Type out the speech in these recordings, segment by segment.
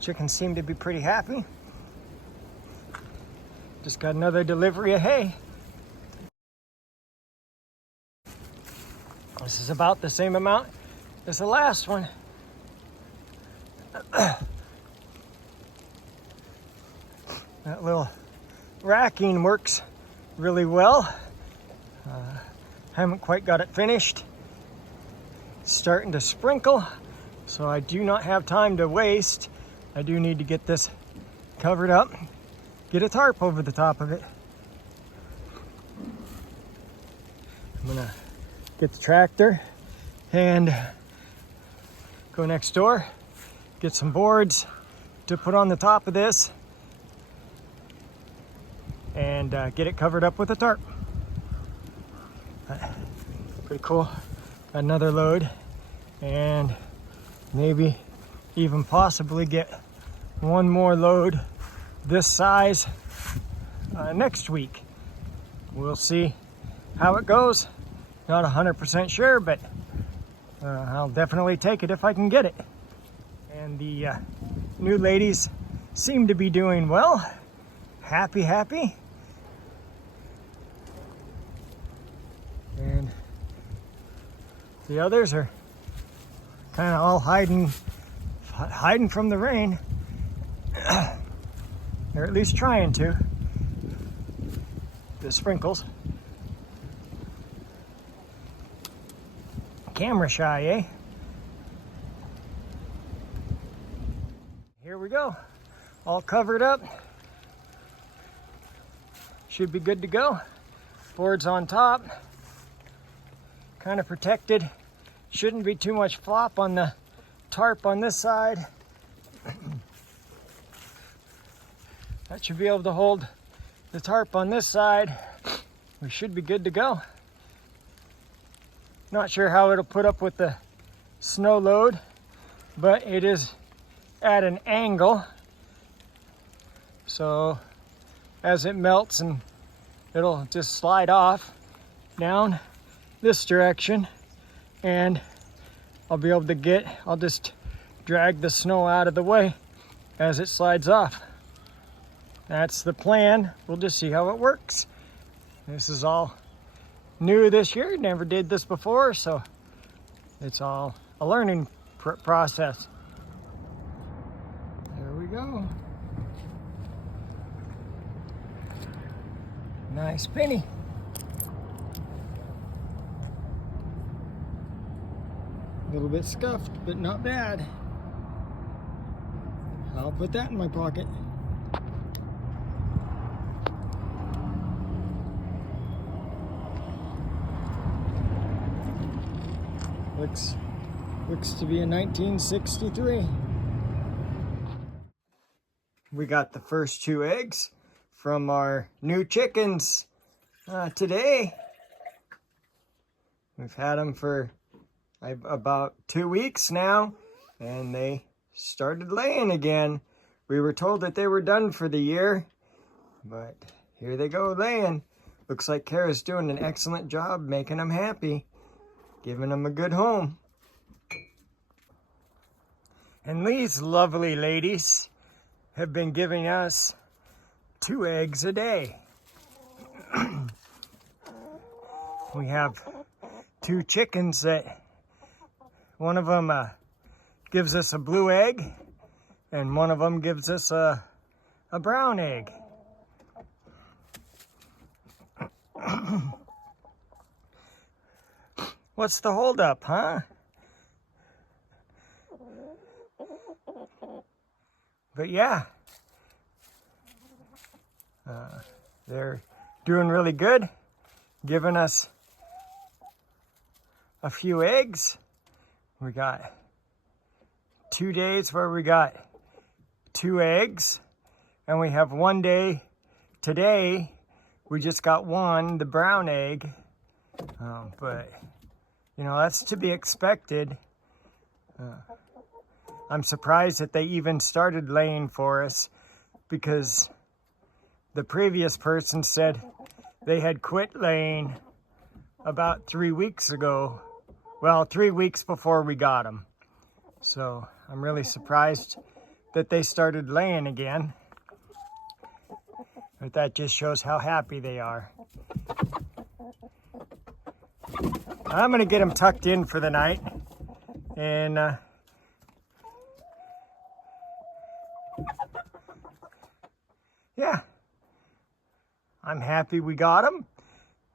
Chickens seem to be pretty happy. Just got another delivery of hay. This is about the same amount as the last one. That little racking works really well. Haven't quite got it finished. It's starting to sprinkle, so I do not have time to waste. I do need to get this covered up, get a tarp over the top of it. I'm gonna get the tractor and go next door, get some boards to put on the top of this, and get it covered up with a tarp. Pretty cool. Got another load, and maybe even possibly get one more load this size next week. We'll see how it goes. Not 100% sure, but I'll definitely take it if I can get it. And the new ladies seem to be doing well. Happy. And the others are kind of all hiding from the rain. Or at least trying to. The sprinkles. Camera shy, eh? Here we go. All covered up. Should be good to go. Boards on top. Kind of protected. Shouldn't be too much flop on the tarp on this side. That should be able to hold the tarp on this side. We should be good to go. Not sure how it'll put up with the snow load, but it is at an angle. So as it melts, and it'll just slide off down this direction, and I'll be able to I'll just drag the snow out of the way as it slides off. That's the plan. We'll just see how it works. This is all new this year. Never did this before, so it's all a learning process. There we go. Nice penny. A little bit scuffed, but not bad. I'll put that in my pocket. Looks to be a 1963. We got the first 2 eggs from our new chickens today. We've had them for about 2 weeks now, and they started laying again. We were told that they were done for the year, but here they go laying. Looks like Kara's doing an excellent job making them happy, giving them a good home. And these lovely ladies have been giving us 2 eggs a day. We have 2 chickens that one of them gives us a blue egg, and one of them gives us a brown egg. What's the holdup, huh? But yeah, they're doing really good, giving us a few eggs. We got 2 days where we got 2 eggs, and we have 1 day today. We just got 1, the brown egg, but you know, that's to be expected. I'm surprised that they even started laying for us, because the previous person said they had quit laying about 3 weeks ago. Well, 3 weeks before we got them. So I'm really surprised that they started laying again. But that just shows how happy they are. I'm gonna get them tucked in for the night. And yeah, I'm happy we got them.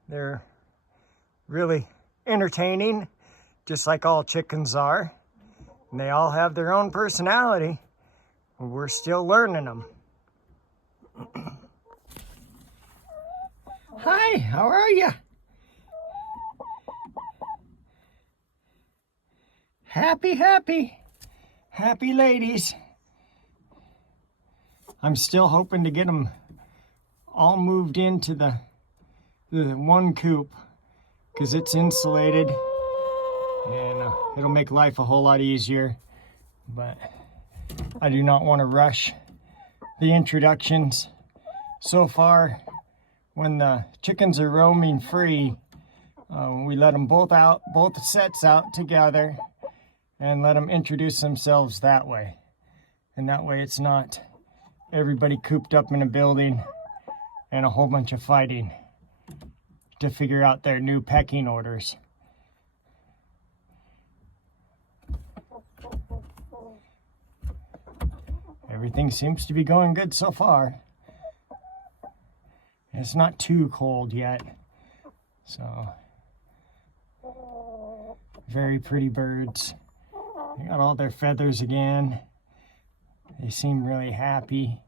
They're really entertaining, just like all chickens are. And they all have their own personality. We're still learning them. Hi, how are you? Happy ladies. I'm still hoping to get them all moved into the one coop because it's insulated and it'll make life a whole lot easier. But I do not want to rush the introductions. So far, when the chickens are roaming free, we let them both sets out together and let them introduce themselves that way. And that way it's not everybody cooped up in a building and a whole bunch of fighting to figure out their new pecking orders. Everything seems to be going good so far. It's not too cold yet, so very pretty birds. They got all their feathers again. They seem really happy.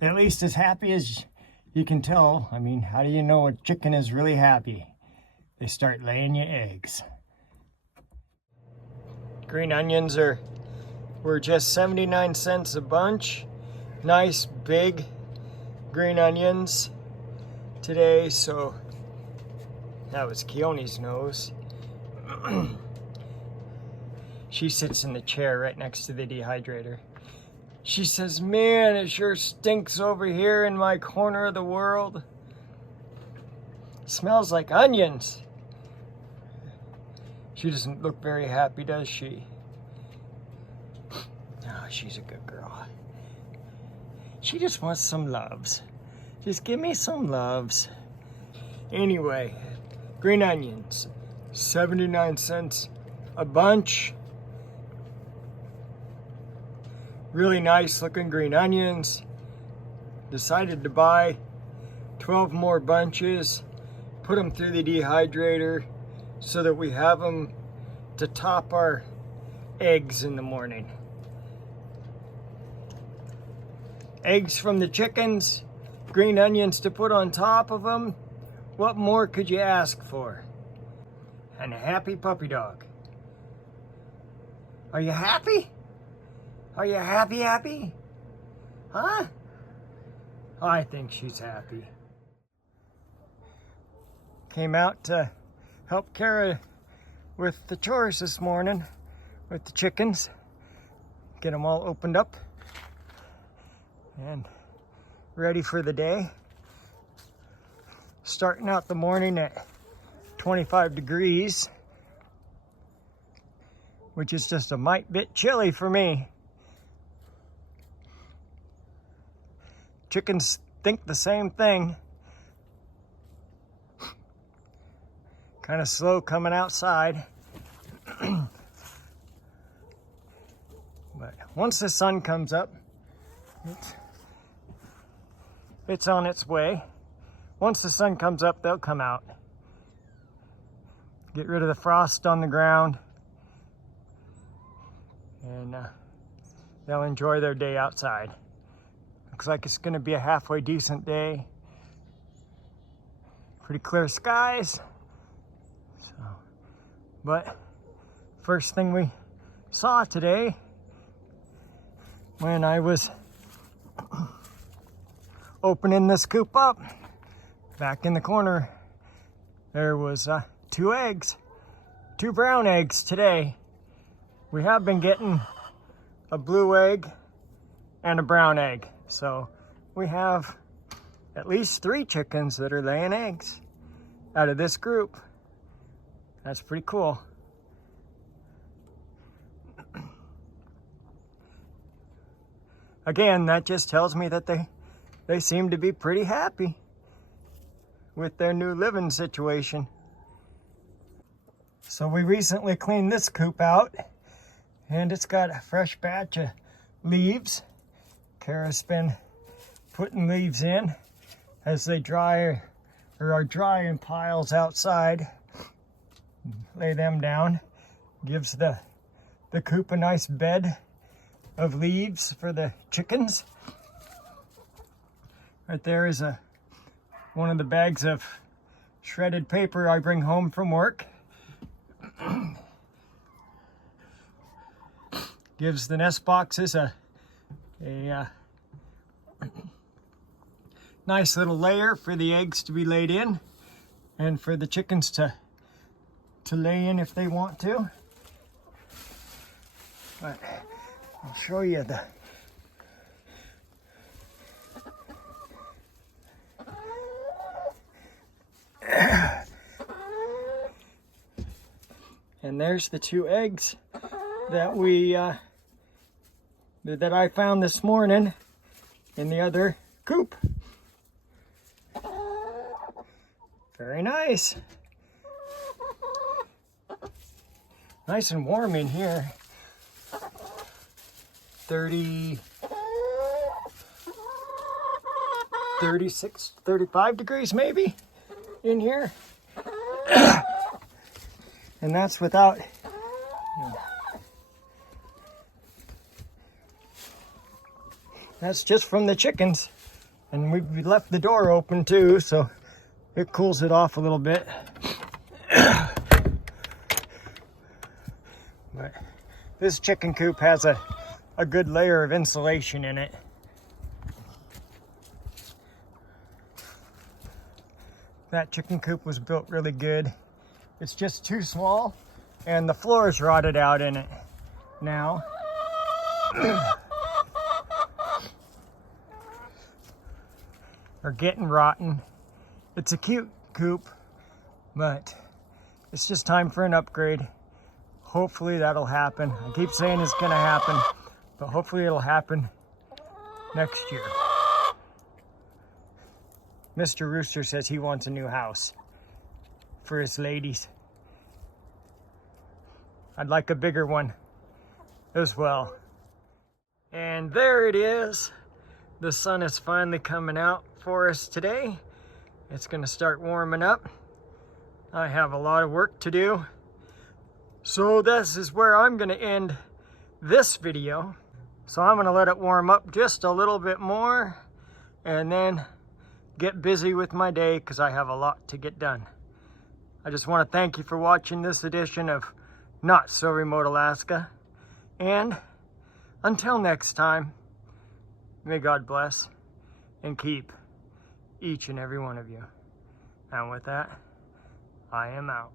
At least as happy as you can tell. I mean, how do you know a chicken is really happy? They start laying you eggs. Green onions were just 79 cents a bunch. Nice big green onions today, so that was Keone's nose. She sits in the chair right next to the dehydrator. She says, "Man, it sure stinks over here in my corner of the world. Smells like onions." She doesn't look very happy, does she? Oh, she's a good girl. She just wants some loves. Just give me some loves. Anyway, green onions, 79 cents a bunch. Really nice looking green onions. Decided to buy 12 more bunches, put them through the dehydrator so that we have them to top our eggs in the morning. Eggs from the chickens, green onions to put on top of them. What more could you ask for? And a happy puppy dog. Are you happy? Are you happy? Huh? I think she's happy. Came out to help Kara with the chores this morning with the chickens. Get them all opened up and ready for the day. Starting out the morning at 25 degrees, which is just a mite bit chilly for me. Chickens think the same thing. Kind of slow coming outside. But once the sun comes up, it's on its way. Once the sun comes up, they'll come out. Get rid of the frost on the ground. And they'll enjoy their day outside. Looks like it's gonna be a halfway decent day. Pretty clear skies. But first thing we saw today when I was opening this coop up, back in the corner, there was 2 eggs, 2 brown eggs today. We have been getting a blue egg and a brown egg. So we have at least 3 chickens that are laying eggs out of this group. That's pretty cool. again, that just tells me that they seem to be pretty happy with their new living situation. So we recently cleaned this coop out, and it's got a fresh batch of leaves. Kara's been putting leaves in as they dry or are dry in piles outside. Lay them down. Gives the coop a nice bed of leaves for the chickens. Right there is one of the bags of shredded paper I bring home from work. Gives the nest boxes a nice little layer for the eggs to be laid in, and for the chickens to lay in if they want to. But I'll show you the and there's the 2 eggs that that I found this morning in the other coop. Very nice. Nice and warm in here. 36, 35 degrees maybe in here. And that's without, that's just from the chickens. And we left the door open too, so it cools it off a little bit. But this chicken coop has a good layer of insulation in it. That chicken coop was built really good. It's just too small, and the floor is rotted out in it now. Are getting rotten. It's a cute coop, but it's just time for an upgrade. Hopefully that'll happen. I keep saying it's gonna happen, but hopefully it'll happen next year. Mr. Rooster says he wants a new house for his ladies. I'd like a bigger one as well. And there it is. The sun is finally coming out for us today. It's gonna start warming up. I have a lot of work to do. So this is where I'm gonna end this video. So I'm gonna let it warm up just a little bit more and then get busy with my day because I have a lot to get done. I just want to thank you for watching this edition of Not So Remote Alaska. And until next time, may God bless and keep each and every one of you. And with that, I am out.